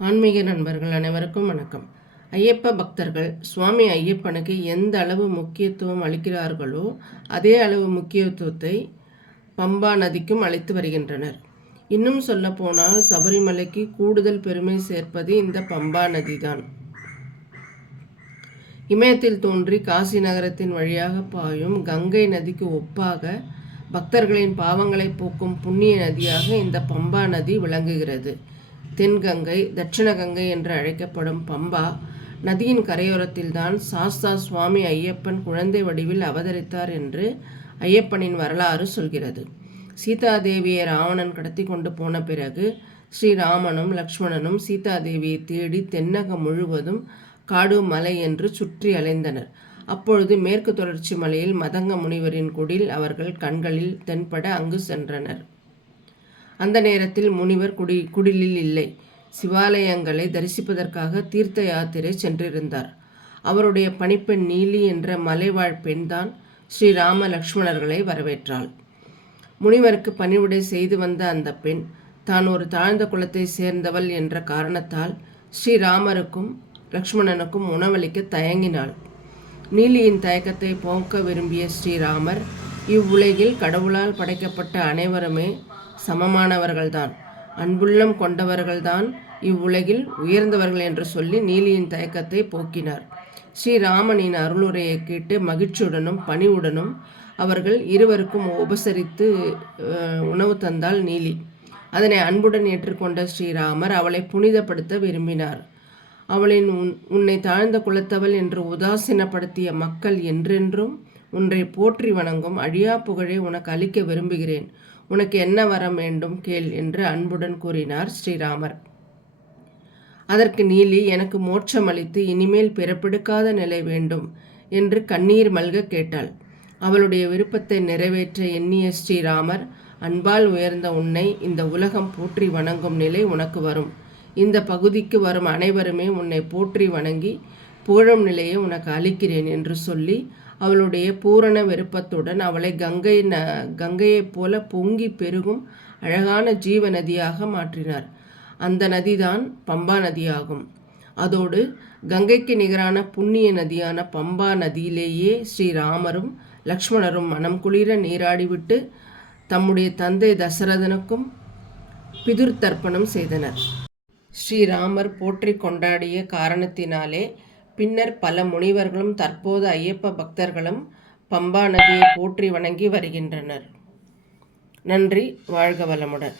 ஆன்மீக நண்பர்கள் அனைவருக்கும் வணக்கம். ஐயப்ப பக்தர்கள் சுவாமி ஐயப்பனுக்கு எந்த அளவு முக்கியத்துவம் அளிக்கிறார்களோ அதே அளவு முக்கியத்துவத்தை பம்பா நதிக்கும் அளித்து வருகின்றனர். இன்னும் சொல்ல போனால் சபரிமலைக்கு கூடுதல் பெருமை சேர்ப்பது இந்த பம்பா நதிதான். இமயத்தில் தோன்றி காசி நகரத்தின் வழியாக பாயும் கங்கை நதிக்கு ஒப்பாக பக்தர்களின் பாவங்களை போக்கும் புண்ணிய நதியாக இந்த பம்பா நதி விளங்குகிறது. தென்கங்கை, தட்சிண கங்கை என்று அழைக்கப்படும் பம்பா நதியின் கரையோரத்தில்தான் சாஸ்தா சுவாமி ஐயப்பன் குழந்தை வடிவில் அவதரித்தார் என்று ஐயப்பனின் வரலாறு சொல்கிறது. சீதாதேவியை ராவணன் கடத்தி கொண்டு போன பிறகு ஸ்ரீராமனும் லக்ஷ்மணனும் சீதாதேவியை தேடி தென்னகம் முழுவதும் காடு மலை என்று சுற்றி அலைந்தனர். அப்பொழுது மேற்கு தொடர்ச்சி மலையில் மதங்க முனிவரின் குடில் அவர்கள் கண்களில் தென்பட அங்கு சென்றனர். அந்த நேரத்தில் முனிவர் குடிலில் இல்லை. சிவாலயங்களை தரிசிப்பதற்காக தீர்த்த யாத்திரை சென்றிருந்தார். அவருடைய பணிப்பெண் நீலி என்ற மலைவாழ் பெண்தான் ஸ்ரீராம லக்ஷ்மணர்களை வரவேற்றாள். முனிவருக்கு பணிவிடை செய்து வந்த அந்த பெண் தான் ஒரு தாழ்ந்த குலத்தை சேர்ந்தவள் என்ற காரணத்தால் ஸ்ரீராமருக்கும் லக்ஷ்மணனுக்கும் உணவளிக்க தயங்கினாள். நீலியின் தயக்கத்தை போக்க விரும்பிய ஸ்ரீராமர், இவ்வுலகில் கடவுளால் படைக்கப்பட்ட அனைவருமே சமமானவர்கள்தான், அன்புள்ளம் கொண்டவர்கள்தான் இவ்வுலகில் உயர்ந்தவர்கள் என்று சொல்லி நீலியின் தயக்கத்தை போக்கினார். ஸ்ரீராமனின் அருளுரையை கேட்டு மகிழ்ச்சியுடனும் பணிவுடனும் அவர்கள் இருவருக்கும் உபசரித்து உணவு தந்தாள் நீலி. அதனை அன்புடன் ஏற்றுக்கொண்ட ஸ்ரீராமர் அவளை புனிதப்படுத்த விரும்பினார். அவளின் உன்னை தாழ்ந்த குலத்தவள் என்று உதாசீனப்படுத்திய மக்கள் என்றென்றும் உன்னை போற்றி வணங்கும் அழியா புகழை உனக்கு அளிக்க விரும்புகிறேன். உனக்கு என்ன வரம் வேண்டும் கேள் என்று அன்புடன் கூறினார் ஸ்ரீராமர். அதற்கு நீலி, எனக்கு மோட்சம் அளித்து இனிமேல் பிறப்பெடுக்காத நிலை வேண்டும் என்று கண்ணீர் மல்க கேட்டாள். அவளுடைய விருப்பத்தை நிறைவேற்ற எண்ணிய ஸ்ரீராமர், அன்பால் உயர்ந்த உன்னை இந்த உலகம் போற்றி வணங்கும் நிலை உனக்கு வரும். இந்த பகுதிக்கு வரும் அனைவருமே உன்னை போற்றி வணங்கி புகழும் நிலையை உனக்கு அளிக்கிறேன் என்று சொல்லி அவளுடைய பூரண விருப்பத்துடன் அவளை கங்கையைப் போல பொங்கி பெருகும் அழகான ஜீவ நதியாக மாற்றினார். அந்த நதிதான் பம்பா நதியாகும். அதோடு கங்கைக்கு நிகரான புண்ணிய நதியான பம்பா நதியிலேயே ஸ்ரீராமரும் லக்ஷ்மணரும் மனம் குளிர நீராடிவிட்டு தம்முடைய தந்தை தசரதனுக்கும் பிதுர் தர்ப்பணம் செய்தனர். ஸ்ரீராமர் போற்றி கொண்டாடிய காரணத்தினாலே பின்னர் பல முனிவர்களும் தற்போது ஐயப்ப பக்தர்களும் பம்பா நதியை போற்றி வணங்கி வருகின்றனர். நன்றி. வாழ்க வளமுடன்.